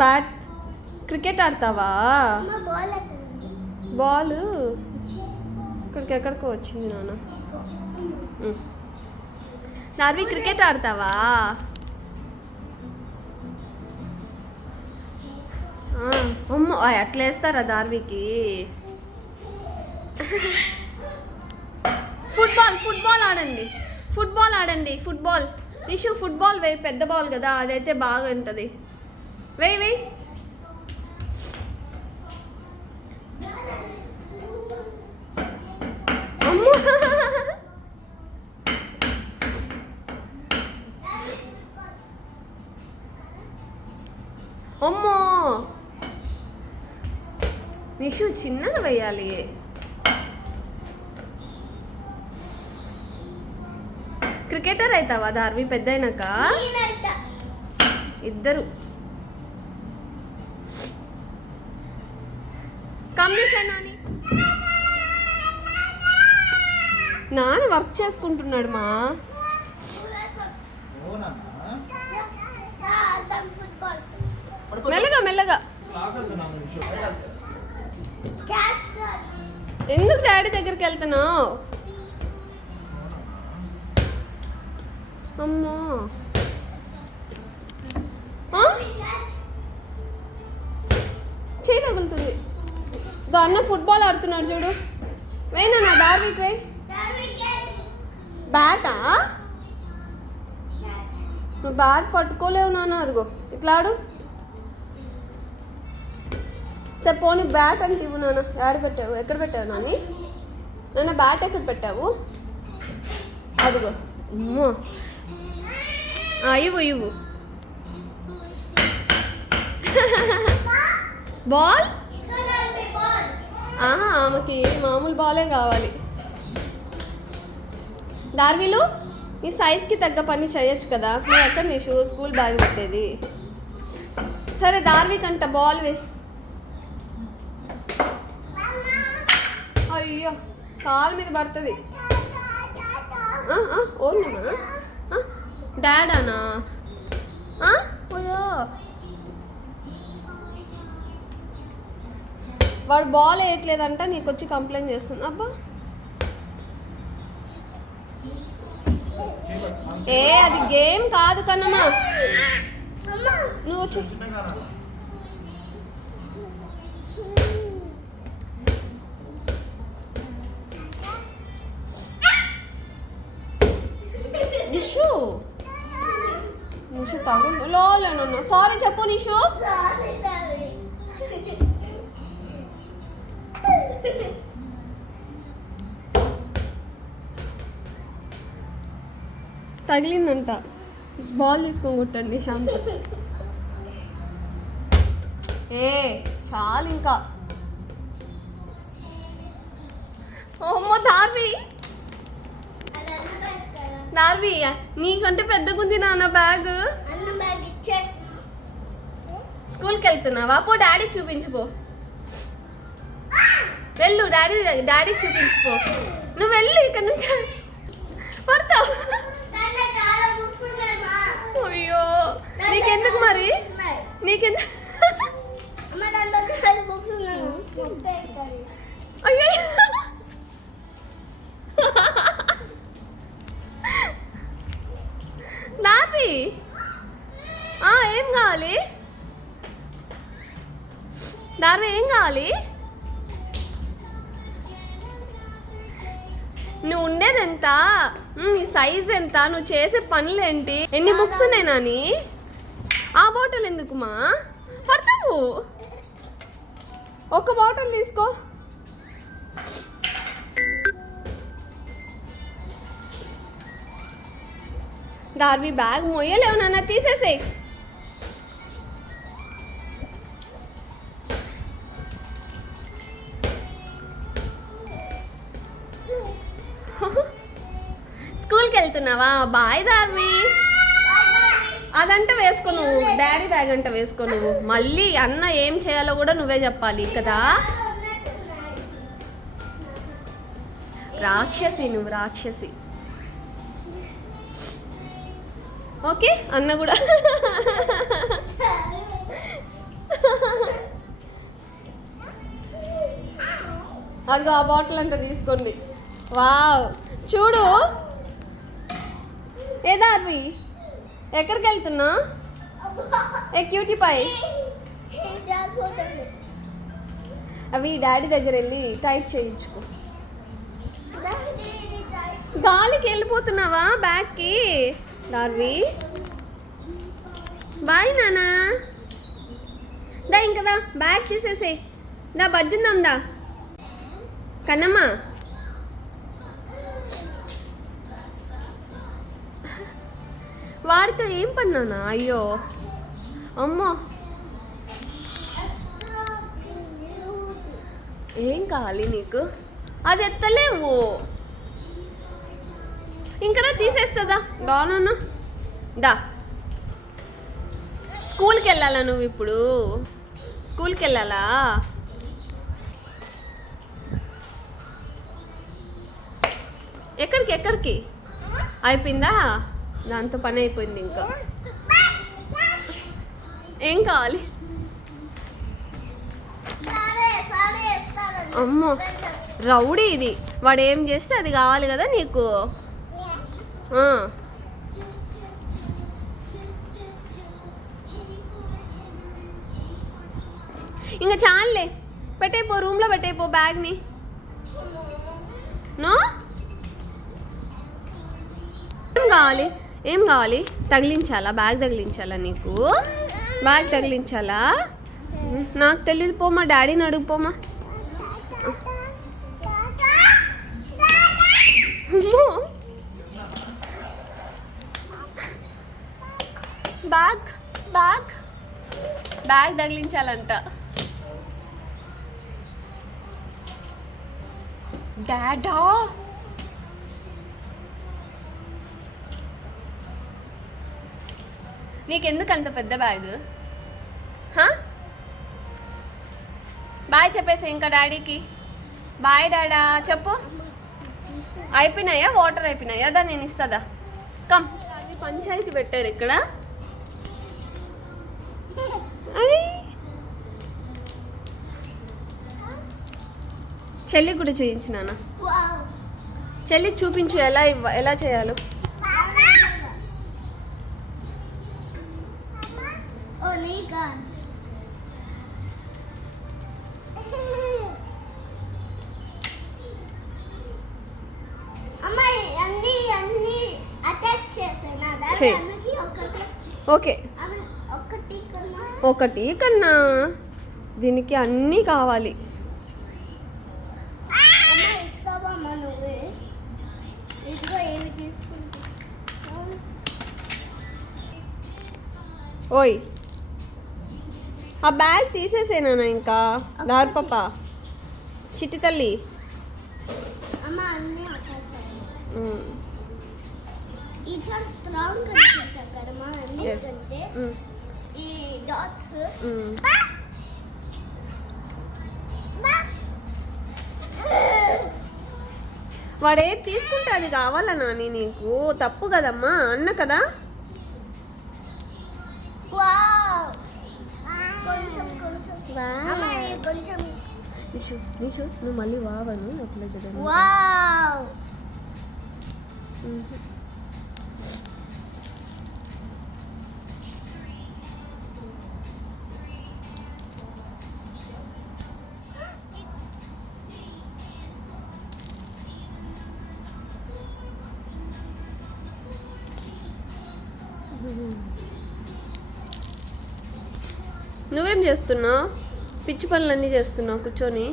Bat cricket ఆడతావా? Ball? ఇక్కడికి ఎక్కడికో వచ్చింది నాన్న. నార్వి క్రికెట్ ఆడతావా? అమ్మో అట్లా వేస్తారా దార్వికి ఫుట్బాల్ ఫుట్బాల్ ఆడండి. ఫుట్బాల్ ఆడండి ఫుట్బాల్. నిషు ఫుట్బాల్ వేయి పెద్ద బాల్ కదా అదైతే బాగా ఉంటుంది వేయి వేయి అమ్మో! నిషు చిన్నగా వేయాలి. క్రికెటర్ అవుతావా దార్వి పెద్ద అయినాక ఇద్దరు కమ్యూసా నాని నాన్న వర్క్ చేసుకుంటున్నాడు మా. మెల్లగా మెల్లగా. ఎందుకు డాడీ దగ్గరికి వెళ్తున్నావు? అమ్మో. ఆ? చేయి తగులుతుంది. ఫుట్బాల్ ఆడుతున్నాడు చూడు. వేనా నా దార్విక్ వే బ్యాటా నువ్వు బ్యాట్ పట్టుకోలేవు నాన్న అదిగో. ఇట్లా ఆడు. సరే పోనీ బ్యాట్ అంటే ఇవ్వు నాన్న. ఎక్కడ పెట్టావు? ఎక్కడ పెట్టావు నాని నాన్న బ్యాట్ ఎక్కడ పెట్టావు? అదిగో. ఇవ్వు ఇవ్వు. బాల్. ఆహా ఆమెకి మామూలు బాలే కావాలి. డార్వీలు నీ సైజ్కి తగ్గ పని చేయొచ్చు కదా. నువ్వు ఎక్కడ నీ షూ స్కూల్ బ్యాగ్ పెట్టేది? సరే దార్విక్ అంట బాల్ వే. అయ్యో కాలు మీద పడుతుంది. ఓన్లమ్మా డాడానా? అయ్యో. వాడు బాల్ వేయట్లేదంట నీకు వచ్చి కంప్లైంట్ చేస్తుంది. అబ్బా. ఏ అది గేమ్ కాదు కన్నమ్మా. నువ్వు వచ్చి. నిషు. నిషు తగు. సారీ చెప్పు నిషు. తగిలిందంట. బాల్ తీసుకొని కొట్టండి షాంపూ ఏ చాలు ఇంకా. అమ్మ దార్వి దార్వి నీకంటే పెద్దగుంది నాన్న బ్యాగ్. స్కూల్కి వెళ్తున్నావా? పో డాడీ చూపించుపో వెళ్ళు డాడీ డాడీ చూపించుకో. నువ్వు వెళ్ళు ఇక్కడ నుంచి. పడతావు? అయ్యో. నీకెందుకు మరి. నీకెందుకు అయ్యో నాపి. ఆ, ఏం కావాలి? దాని ఏం కావాలి? నువ్వు ఉండేది ఎంత నీ సైజ్ ఎంత? నువ్వు చేసే పనులు ఏంటి ఎన్ని బుక్స్ ఉన్నాయి నాని? ఆ బాటిల్ ఎందుకుమా? పడతావు. ఒక బాటిల్ తీసుకో. దార్వి బ్యాగ్ మోయలేవు నాన్న తీసేసేయ్. వేసుకున్నావా? బాయ్ దార్వి. అదంట వేసుకో నువ్వు. డాడీ బ్యాగ్ అంట వేసుకో నువ్వు. మళ్ళీ అన్న ఏం చేయాలో కూడా నువ్వే చెప్పాలి కదా? రాక్షసి నువ్వు రాక్షసి. ఓకే అన్న కూడా. అది ఆ బాటిల్ అంటే తీసుకోండి. వావ్. చూడు. ఏ దార్వి? ఎక్కడికి వెళ్తున్నా? ఏ క్యూటీ పై అవి డాడీ దగ్గర వెళ్ళి టైట్ చేయించుకో. గాలికి వెళ్ళిపోతున్నావా బ్యాగ్కి? డార్వి బాయ్ నానా. దా ఇంకదా బ్యాగ్ తీసేసే దా బజ్జుందాం దా. కన్నమ్మా. వాడితో ఏం పన్నానా అయ్యో. అమ్మో. ఏం కావాలి నీకు? అది ఎత్తలేవు. ఇంకా తీసేస్తుందా బాగున్నాను దా. స్కూల్కి వెళ్ళాలా నువ్వు ఇప్పుడు? స్కూల్కి వెళ్ళాలా ఎక్కడికి ఎక్కడికి? అయిపోయిందా? దాంతో పని అయిపోయింది ఇంకా. ఏం కావాలి? అమ్మో రౌడీ ఇది. వాడు ఏం చేస్తే అది కావాలి కదా నీకు? ఇంకా చాలులే. పెట్టేపో రూమ్లో పెట్టేపో బ్యాగ్ని. నో? కావాలి? ఏం కావాలి? తగిలించాలా? బ్యాగ్ తగిలించాలా నీకు? బ్యాగ్ తగిలించాలా? నాకు తెలియదు పోమా డాడీని అడుగుపోమా బ్యాగ్ బ్యాగ్. బ్యాగ్ తగిలించాలంట. డాడా. నీకెందుకు అంత పెద్ద బ్యాగ్? బాయ్ చెప్పేసి ఇంకా డాడీకి. బాయ్ డాడా చెప్పు. అయిపోయినాయా? వాటర్ అయిపోయినాయా? దా నేను ఇస్తుందా కమ్. పంచాయతీ పెట్టారు ఇక్కడ. చెల్లి కూడా చూపించు నాన్న. చెల్లి చూపించు ఎలా ఇవ్వ ఎలా చేయాలో. ఓకే ఒకటి కన్నా దీనికి అన్నీ కావాలి. ఓయ్. ఆ బ్యాగ్ తీసేసేనా ఇంకా. దారి పాప. చిట్టి తల్లి. వాడు తీసుకుంటే అది కావాలా నాని నీకు? తప్పు కదమ్మా అన్న కదా? నిషు నిషు నువ్వు మళ్ళీ వావను అప్లై చూడండి వావ్! నువ్వేం చేస్తున్నావు? పిచ్చి పనులన్నీ చేస్తున్నావు కూర్చొని.